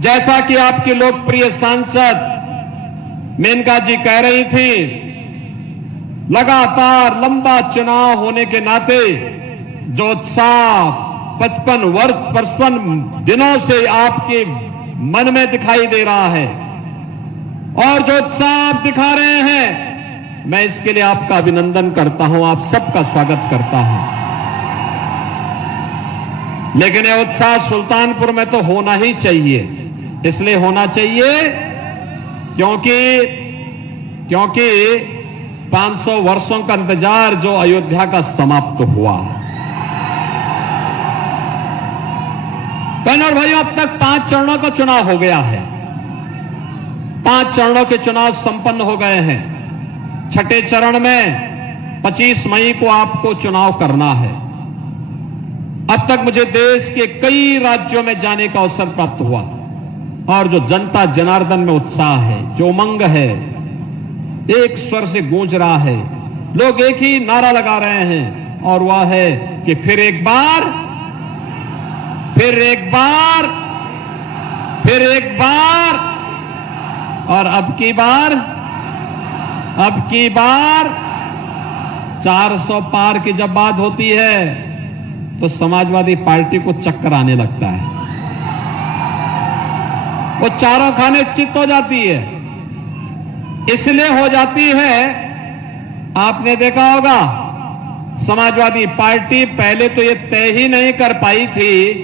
जैसा कि आपकी लोकप्रिय सांसद मेनका जी कह रही थी, लगातार लंबा चुनाव होने के नाते जो उत्साह 55 दिनों से आपके मन में दिखाई दे रहा है और जो उत्साह आप दिखा रहे हैं, मैं इसके लिए आपका अभिनंदन करता हूं, आप सबका स्वागत करता हूं। लेकिन यह उत्साह सुल्तानपुर में तो होना ही चाहिए। इसलिए होना चाहिए क्योंकि 500 वर्षों का इंतजार जो अयोध्या का समाप्त हुआ। बहनों और भाइयों, अब तक 5 चरणों का चुनाव हो गया है। 5 चरणों के चुनाव संपन्न हो गए हैं। छठे चरण में 25 मई को आपको चुनाव करना है। अब तक मुझे देश के कई राज्यों में जाने का अवसर प्राप्त हुआ और जो जनता जनार्दन में उत्साह है, जो उमंग है, एक स्वर से गूंज रहा है। लोग एक ही नारा लगा रहे हैं और वह है कि फिर एक बार, फिर एक बार, फिर एक बार और अब की बार 400 पार की जब बात होती है तो समाजवादी पार्टी को चक्कर आने लगता है। वो चारों खाने चित हो जाती है। इसलिए हो जाती है, आपने देखा होगा, समाजवादी पार्टी पहले तो ये तय ही नहीं कर पाई थी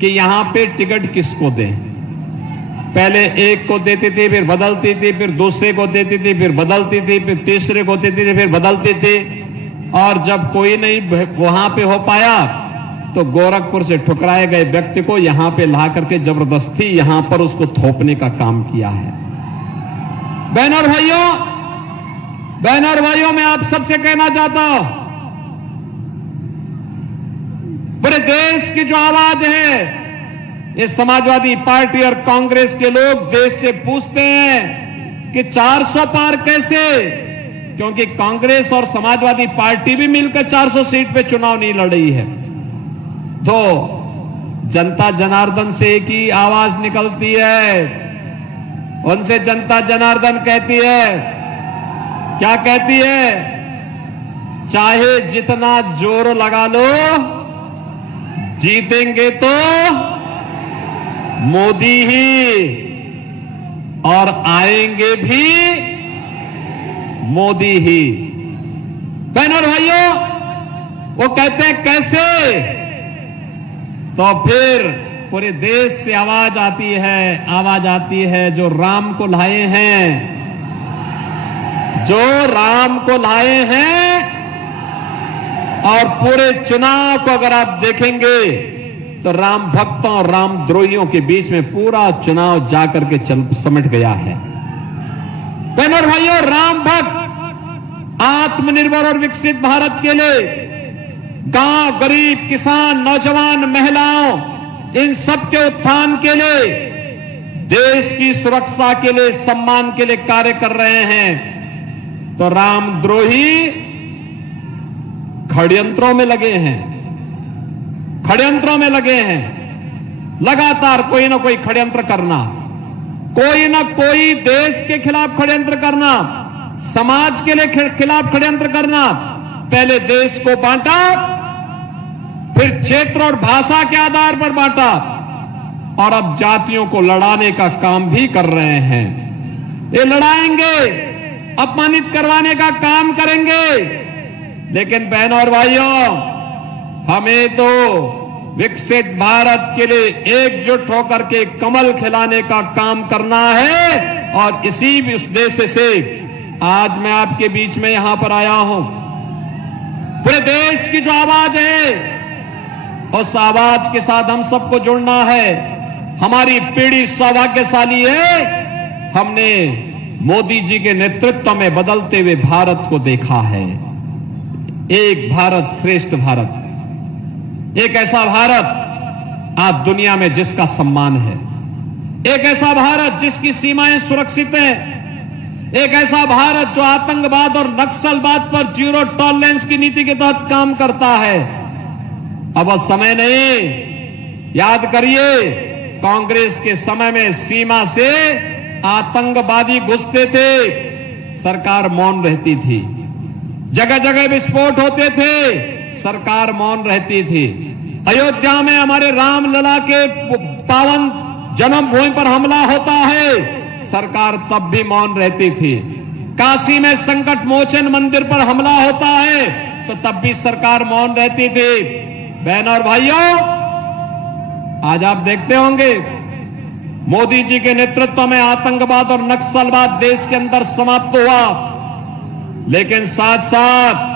कि यहां पे टिकट किसको दें। पहले एक को देती थी, फिर बदलती थी, फिर दूसरे को देती थी, फिर बदलती थी, फिर तीसरे को देती थी, फिर बदलती थी। और जब कोई नहीं वहां पे हो पाया तो गोरखपुर से ठुकराए गए व्यक्ति को यहां पे ला करके जबरदस्ती यहां पर उसको थोपने का काम किया है। बहनों और भाइयों, मैं आप सबसे कहना चाहता हूं, पूरे देश की जो आवाज है, ये समाजवादी पार्टी और कांग्रेस के लोग देश से पूछते हैं कि 400 पार कैसे, क्योंकि कांग्रेस और समाजवादी पार्टी भी मिलकर 400 सीट पे चुनाव नहीं लड़ रही है। तो जनता जनार्दन से एक ही आवाज निकलती है, उनसे जनता जनार्दन कहती है, क्या कहती है? चाहे जितना जोर लगा लो, जीतेंगे तो मोदी ही और आएंगे भी मोदी ही। बहनों और भाइयों, वो कहते हैं कैसे? तो फिर पूरे देश से आवाज आती है जो राम को लाए हैं, जो राम को लाए हैं। और पूरे चुनाव को अगर आप देखेंगे तो राम भक्तों और राम द्रोहियों के बीच में पूरा चुनाव जाकर के समट गया है। बहनों और भाइयों, राम भक्त आत्मनिर्भर और विकसित भारत के लिए गांव, गरीब, किसान, नौजवान, महिलाओं, इन सब के उत्थान के लिए, देश की सुरक्षा के लिए, सम्मान के लिए कार्य कर रहे हैं। तो रामद्रोही षड्यंत्रों में लगे हैं, लगातार कोई ना कोई षड्यंत्र करना, कोई ना कोई देश के खिलाफ षड्यंत्र करना, समाज के लिए खिलाफ षड्यंत्र करना। पहले देश को बांटा, फिर क्षेत्र और भाषा के आधार पर बांटा और अब जातियों को लड़ाने का काम भी कर रहे हैं। ये लड़ाएंगे, अपमानित करवाने का काम करेंगे। लेकिन बहनों और भाइयों, हमें तो विकसित भारत के लिए एकजुट होकर के कमल खिलाने का काम करना है। और इसी उद्देश्य से आज मैं आपके बीच में यहां पर आया हूं। पूरे देश की जो आवाज है, उस आवाज के साथ हम सबको जुड़ना है। हमारी पीढ़ी सौभाग्यशाली है, हमने मोदी जी के नेतृत्व में बदलते हुए भारत को देखा है। एक भारत श्रेष्ठ भारत, एक ऐसा भारत आज दुनिया में जिसका सम्मान है, एक ऐसा भारत जिसकी सीमाएं सुरक्षित हैं, एक ऐसा भारत जो आतंकवाद और नक्सलवाद पर जीरो टॉलरेंस की नीति के तहत काम करता है। अब समय नहीं, याद करिए कांग्रेस के समय में सीमा से आतंकवादी घुसते थे, सरकार मौन रहती थी। जगह जगह विस्फोट होते थे, सरकार मौन रहती थी। अयोध्या में हमारे रामलला के पावन जन्मभूमि पर हमला होता है, सरकार तब भी मौन रहती थी। काशी में संकट मोचन मंदिर पर हमला होता है तो तब भी सरकार मौन रहती थी। बहन और भाइयों, आज आप देखते होंगे मोदी जी के नेतृत्व में आतंकवाद और नक्सलवाद देश के अंदर समाप्त हुआ, लेकिन साथ साथ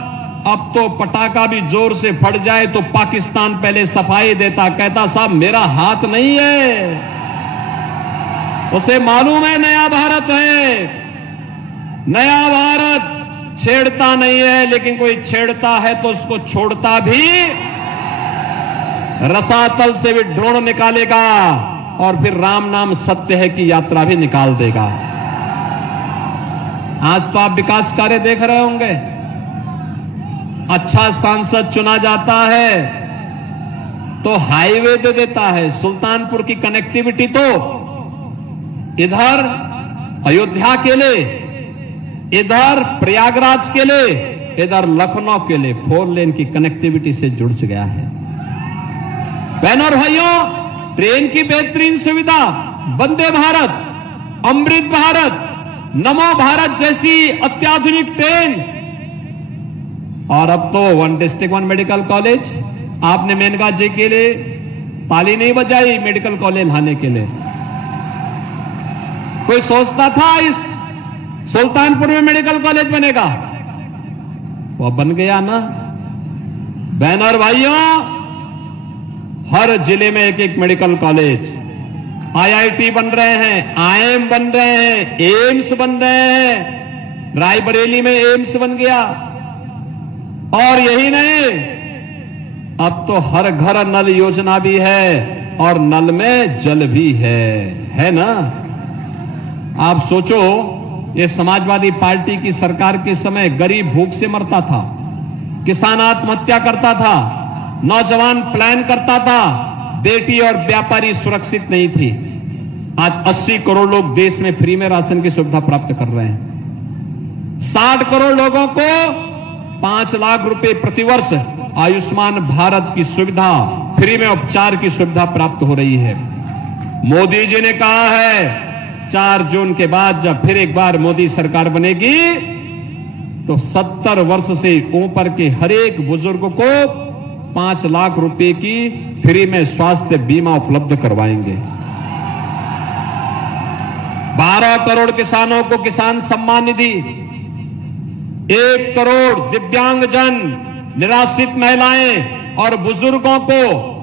अब तो पटाखा भी जोर से फट जाए तो पाकिस्तान पहले सफाई देता, कहता साहब मेरा हाथ नहीं है, उसे मालूम है नया भारत है, नया भारत छेड़ता नहीं है, लेकिन कोई छेड़ता है तो उसको छोड़ता भी, रसातल से भी ड्रोन निकालेगा और फिर राम नाम सत्य है की यात्रा भी निकाल देगा। आज तो आप विकास कार्य देख रहे होंगे, अच्छा सांसद चुना जाता है तो हाईवे दे देता है। सुल्तानपुर की कनेक्टिविटी तो इधर अयोध्या के लिए, इधर प्रयागराज के लिए, इधर लखनऊ के लिए 4 लेन की कनेक्टिविटी से जुड़ गया है। बहनों और भाइयों, ट्रेन की बेहतरीन सुविधा, वंदे भारत, अमृत भारत, नमो भारत जैसी अत्याधुनिक ट्रेन, और अब तो 1 डिस्ट्रिक्ट 1 मेडिकल कॉलेज। आपने मेनका जी के लिए ताली नहीं बजाई मेडिकल कॉलेज लाने के लिए। कोई सोचता था इस सुल्तानपुर में मेडिकल कॉलेज बनेगा, वो बन गया ना। बहन और भाइयों, हर जिले में एक एक मेडिकल कॉलेज, आईआईटी बन रहे हैं, आईएम बन रहे हैं, एम्स बन रहे हैं। रायबरेली में एम्स बन गया, और यही नहीं, अब तो हर घर नल योजना भी है और नल में जल भी है ना। आप सोचो, ये समाजवादी पार्टी की सरकार के समय गरीब भूख से मरता था, किसान आत्महत्या करता था, नौजवान प्लान करता था, बेटी और व्यापारी सुरक्षित नहीं थी। आज 80 करोड़ लोग देश में फ्री में राशन की सुविधा प्राप्त कर रहे हैं। 60 करोड़ लोगों को 5 लाख रुपए प्रतिवर्ष आयुष्मान भारत की सुविधा, फ्री में उपचार की सुविधा प्राप्त हो रही है। मोदी जी ने कहा है 4 जून के बाद जब फिर एक बार मोदी सरकार बनेगी तो 70 वर्ष से ऊपर के हर एक बुजुर्ग को 5 लाख रुपए की फ्री में स्वास्थ्य बीमा उपलब्ध करवाएंगे। 12 करोड़ किसानों को किसान सम्मान निधि, 1 करोड़ दिव्यांगजन, निराश्रित महिलाएं और बुजुर्गों को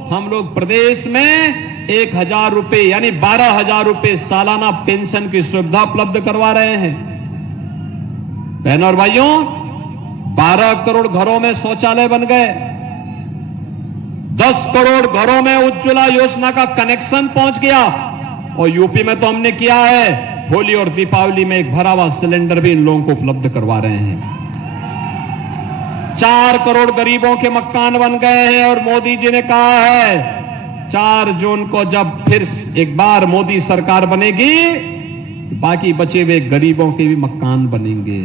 हम लोग प्रदेश में 1,000 रुपए यानी 12,000 रुपए सालाना पेंशन की सुविधा उपलब्ध करवा रहे हैं। बहनों और भाइयों, 12 करोड़ घरों में शौचालय बन गए, 10 करोड़ घरों में उज्ज्वला योजना का कनेक्शन पहुंच गया, और यूपी में तो हमने किया है, होली और दीपावली में एक भरा हुआ सिलेंडर भी इन लोगों को उपलब्ध करवा रहे हैं। 4 करोड़ गरीबों के मकान बन गए हैं, और मोदी जी ने कहा है 4 जून को जब फिर एक बार मोदी सरकार बनेगी, बाकी बचे हुए गरीबों के भी मकान बनेंगे।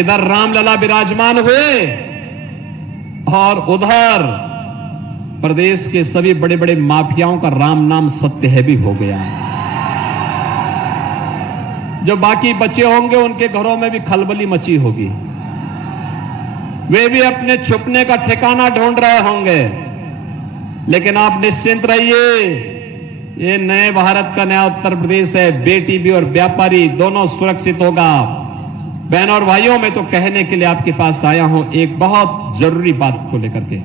इधर रामलला विराजमान हुए और उधर प्रदेश के सभी बड़े बड़े माफियाओं का राम नाम सत्य है भी हो गया। जो बाकी बचे होंगे उनके घरों में भी खलबली मची होगी, वे भी अपने छुपने का ठिकाना ढूंढ रहे होंगे। लेकिन आप निश्चिंत रहिए, ये नए भारत का नया उत्तर प्रदेश है, बेटी भी और व्यापारी दोनों सुरक्षित होगा। बहनों और भाइयों, मैं तो कहने के लिए आपके पास आया हूं एक बहुत जरूरी बात को लेकर के।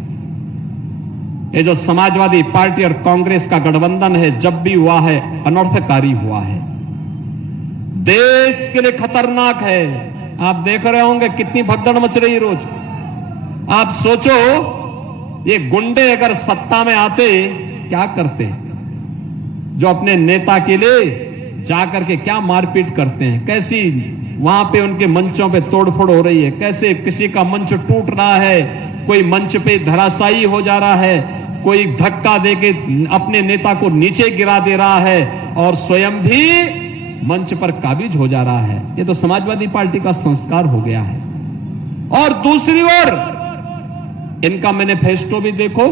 ये जो समाजवादी पार्टी और कांग्रेस का गठबंधन है, जब भी हुआ है अनर्थकारी हुआ है, देश के लिए खतरनाक है। आप देख रहे होंगे कितनी भगदड़ मच रही है रोज। आप सोचो, ये गुंडे अगर सत्ता में आते क्या करते, जो अपने नेता के लिए जाकर के क्या मारपीट करते हैं, कैसी वहां पे उनके मंचों पे तोड़फोड़ हो रही है, कैसे किसी का मंच टूट रहा है, कोई मंच पे धराशायी हो जा रहा है, कोई धक्का देके अपने नेता को नीचे गिरा दे रहा है और स्वयं भी मंच पर काबिज हो जा रहा है। ये तो समाजवादी पार्टी का संस्कार हो गया है। और दूसरी ओर इनका मैनिफेस्टो भी देखो,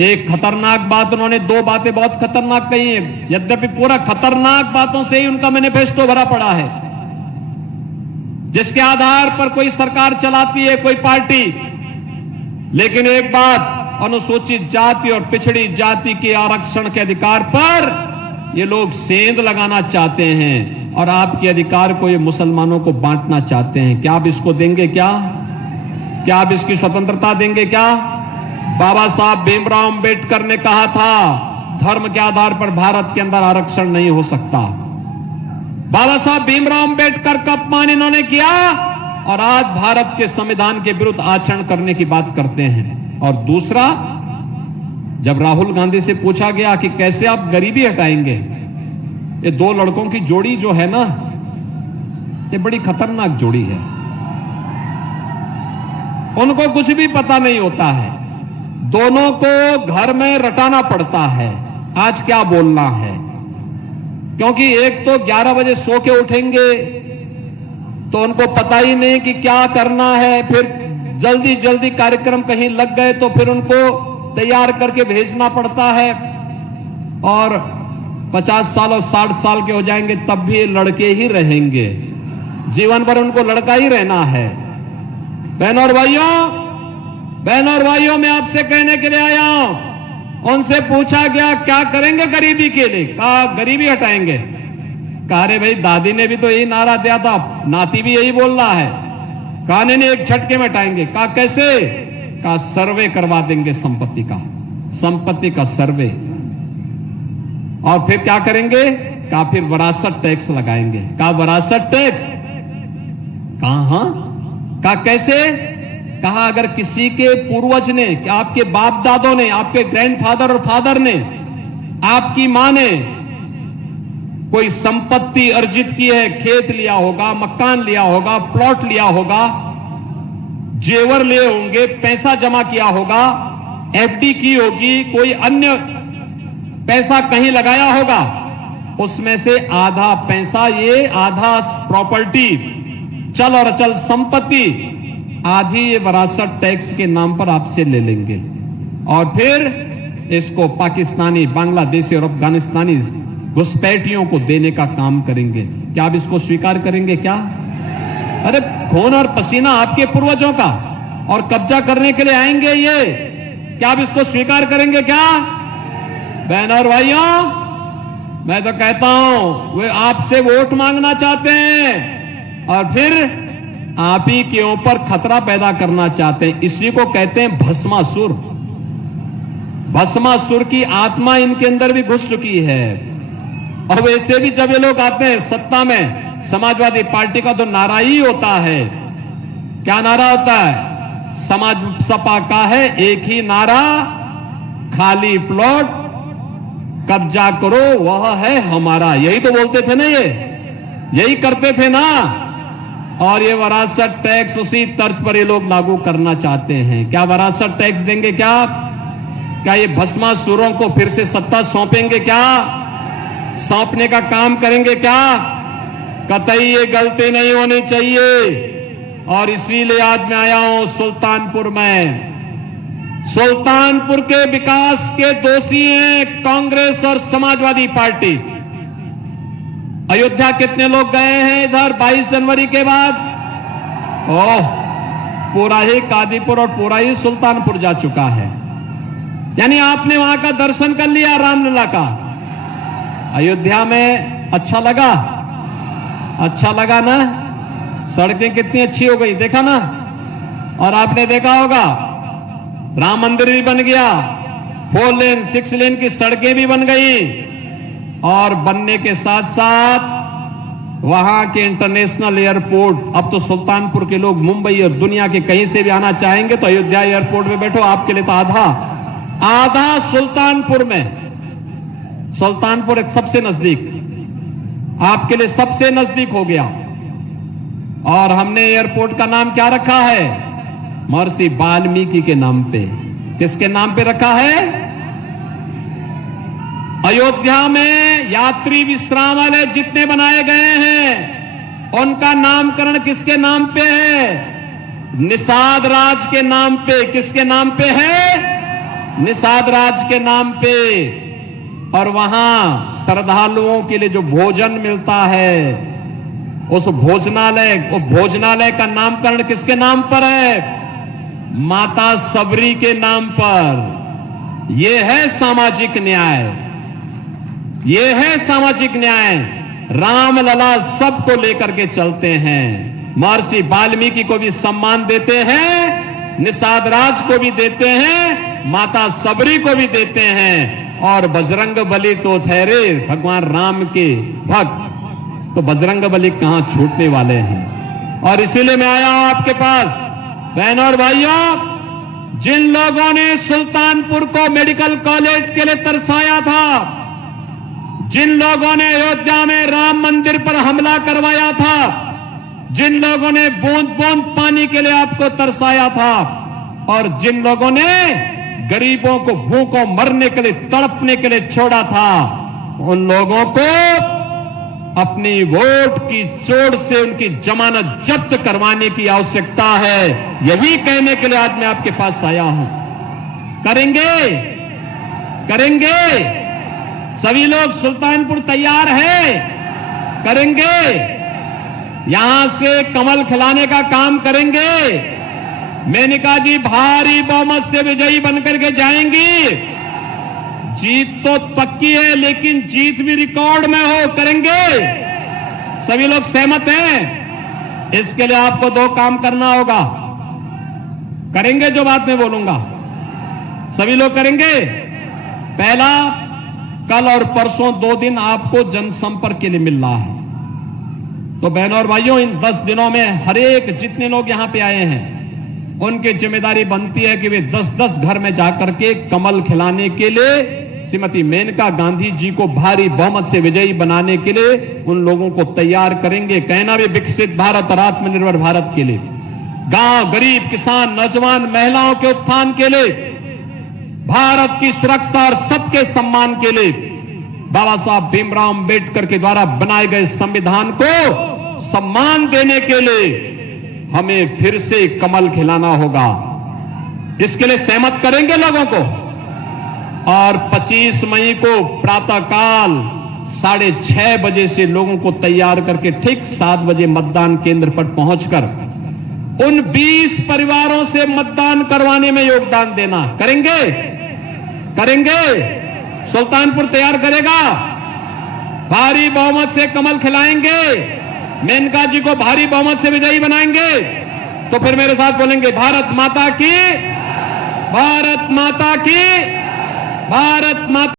एक खतरनाक बात, उन्होंने दो बातें बहुत खतरनाक कही हैं, यद्यपि पूरा खतरनाक बातों से ही उनका मैनिफेस्टो भरा पड़ा है, जिसके आधार पर कोई सरकार चलाती है कोई पार्टी। लेकिन एक बात, अनुसूचित जाति और पिछड़ी जाति के आरक्षण के अधिकार पर ये लोग सेंध लगाना चाहते हैं और आपके अधिकार को ये मुसलमानों को बांटना चाहते हैं। क्या आप इसको देंगे? क्या आप इसकी स्वतंत्रता देंगे? क्या बाबा साहब भीमराव अंबेडकर ने कहा था धर्म के आधार पर भारत के अंदर आरक्षण नहीं हो सकता। बाबा साहब भीमराव अंबेडकर का अपमान इन्होंने किया और आज भारत के संविधान के विरुद्ध आचरण करने की बात करते हैं। और दूसरा, जब राहुल गांधी से पूछा गया कि कैसे आप गरीबी हटाएंगे, ये दो लड़कों की जोड़ी जो है ना, ये बड़ी खतरनाक जोड़ी है। उनको कुछ भी पता नहीं होता है, दोनों को घर में रटाना पड़ता है आज क्या बोलना है, क्योंकि एक तो 11 बजे सो के उठेंगे तो उनको पता ही नहीं कि क्या करना है, फिर जल्दी जल्दी कार्यक्रम कहीं लग गए तो फिर उनको तैयार करके भेजना पड़ता है, और 50 साल और 60 साल के हो जाएंगे तब भी लड़के ही रहेंगे, जीवन भर उनको लड़का ही रहना है। बहनों और भाइयों, मैं आपसे कहने के लिए आया हूं, उनसे पूछा गया क्या करेंगे गरीबी के लिए, कहा गरीबी हटाएंगे। कहा रे भाई, दादी ने भी तो यही नारा दिया था, नाती भी यही बोल रहा है। कहा नहीं, एक झटके में हटाएंगे। कहा कैसे? कहा सर्वे करवा देंगे संपत्ति का सर्वे। और फिर क्या करेंगे? कहा फिर विरासत टैक्स लगाएंगे। कहा विरासत टैक्स? कहा हाँ। कहा कैसे? कहा अगर किसी के पूर्वज ने, आपके बाप दादों ने, आपके ग्रैंडफादर और फादर ने, आपकी मां ने कोई संपत्ति अर्जित की है, खेत लिया होगा, मकान लिया होगा, प्लॉट लिया होगा, जेवर लिए होंगे, पैसा जमा किया होगा, एफडी की होगी, कोई अन्य पैसा कहीं लगाया होगा, उसमें से आधा पैसा, ये आधा प्रॉपर्टी, चल और अचल संपत्ति, आधी ये विरासत टैक्स के नाम पर आपसे ले लेंगे और फिर इसको पाकिस्तानी, बांग्लादेशी और अफगानिस्तानी घुसपैठियों को देने का काम करेंगे। क्या आप इसको स्वीकार करेंगे? क्या अरे खून और पसीना आपके पूर्वजों का, और कब्जा करने के लिए आएंगे ये, क्या आप इसको स्वीकार करेंगे? क्या बहनों और भाइयों, मैं तो कहता हूं वे आपसे वोट मांगना चाहते हैं और फिर आप ही के ऊपर खतरा पैदा करना चाहते हैं। इसी को कहते हैं भस्मासुर। भस्मासुर की आत्मा इनके अंदर भी घुस चुकी है। और वैसे भी जब ये लोग आते हैं सत्ता में, समाजवादी पार्टी का तो नारा ही होता है, क्या नारा होता है? समाज सपा का है एक ही नारा, खाली प्लॉट कब्जा करो वह है हमारा। यही तो बोलते थे ना, यही करते थे ना। और ये विरासत टैक्स उसी तर्ज पर ये लोग लागू करना चाहते हैं। क्या विरासत टैक्स देंगे? क्या ये भस्मासुरों को फिर से सत्ता सौंपेंगे? क्या सौंपने का काम करेंगे? क्या कतई ये गलती नहीं होनी चाहिए। और इसीलिए आज मैं आया हूं सुल्तानपुर में। सुल्तानपुर के विकास के दोषी हैं कांग्रेस और समाजवादी पार्टी। अयोध्या कितने लोग गए हैं इधर 22 जनवरी के बाद? ओह, पूरा ही कादीपुर और पूरा ही सुल्तानपुर जा चुका है। यानी आपने वहां का दर्शन कर लिया रामलला का। अयोध्या में अच्छा लगा? अच्छा लगा ना? सड़कें कितनी अच्छी हो गई, देखा ना? और आपने देखा होगा राम मंदिर भी बन गया, 4 लेन 6 लेन की सड़कें भी बन गई, और बनने के साथ साथ वहां के इंटरनेशनल एयरपोर्ट, अब तो सुल्तानपुर के लोग मुंबई और दुनिया के कहीं से भी आना चाहेंगे तो अयोध्या एयरपोर्ट में बैठो, आपके लिए तो आधा सुल्तानपुर में। सुल्तानपुर एक सबसे नजदीक, आपके लिए सबसे नजदीक हो गया। और हमने एयरपोर्ट का नाम क्या रखा है? महर्षि वाल्मीकि के नाम पे। किसके नाम पे रखा है? अयोध्या में यात्री विश्रामालय जितने बनाए गए हैं उनका नामकरण किसके नाम पे है? निषाद राज के नाम पे। किसके नाम पे है? निषाद राज के नाम पे। और वहां श्रद्धालुओं के लिए जो भोजन मिलता है उस भोजनालय का नामकरण किसके नाम पर है? माता सबरी के नाम पर। यह है सामाजिक न्याय, यह है सामाजिक न्याय। रामलला सबको लेकर के चलते हैं। महर्षि वाल्मीकि को भी सम्मान देते हैं, निषाद राज को भी देते हैं, माता सबरी को भी देते हैं। और बजरंग बली तो ठहरे भगवान राम के भक्त, तो बजरंग बली कहां छूटने वाले हैं। और इसीलिए मैं आया हूं आपके पास। बहनों और भाइयों, जिन लोगों ने सुल्तानपुर को मेडिकल कॉलेज के लिए तरसाया था, जिन लोगों ने अयोध्या में राम मंदिर पर हमला करवाया था, जिन लोगों ने बूंद बूंद पानी के लिए आपको तरसाया था, और जिन लोगों ने गरीबों को भूखों मरने के लिए तड़पने के लिए छोड़ा था, उन लोगों को अपनी वोट की चोट से उनकी जमानत जब्त करवाने की आवश्यकता है। यही कहने के लिए आज मैं आपके पास आया हूं। करेंगे, करेंगे सभी लोग। सुल्तानपुर तैयार है? करेंगे? यहां से कमल खिलाने का काम करेंगे। मेनका जी भारी बहुमत से विजयी बनकर के जाएंगी। जीत तो पक्की है, लेकिन जीत भी रिकॉर्ड में हो। करेंगे? सभी लोग सहमत हैं? इसके लिए आपको दो काम करना होगा। करेंगे जो बात मैं बोलूंगा? सभी लोग करेंगे? पहला, कल और परसों 2 दिन आपको जनसंपर्क के लिए मिल रहा है। तो बहनों और भाइयों, इन 10 दिनों में हर एक जितने लोग यहां पे आए हैं उनकी जिम्मेदारी बनती है कि वे 10-10 घर में जाकर के कमल खिलाने के लिए श्रीमती मेनका गांधी जी को भारी बहुमत से विजयी बनाने के लिए उन लोगों को तैयार करेंगे। कहना भी विकसित भारत और आत्मनिर्भर भारत के लिए, गांव, गरीब, किसान, नौजवान, महिलाओं के उत्थान के लिए, भारत की सुरक्षा और सबके सम्मान के लिए बाबा साहब भीमराव अंबेडकर के द्वारा बनाए गए संविधान को सम्मान देने के लिए हमें फिर से कमल खिलाना होगा। इसके लिए सहमत करेंगे लोगों को। और 25 मई को प्रातःकाल 6:30 बजे से लोगों को तैयार करके ठीक 7 बजे मतदान केंद्र पर पहुंचकर उन 20 परिवारों से मतदान करवाने में योगदान देना। करेंगे? करेंगे? सुल्तानपुर तैयार करेगा? भारी बहुमत से कमल खिलाएंगे? मेनका जी को भारी बहुमत से विजयी बनाएंगे? तो फिर मेरे साथ बोलेंगे, भारत माता की, भारत माता की, भारत माता।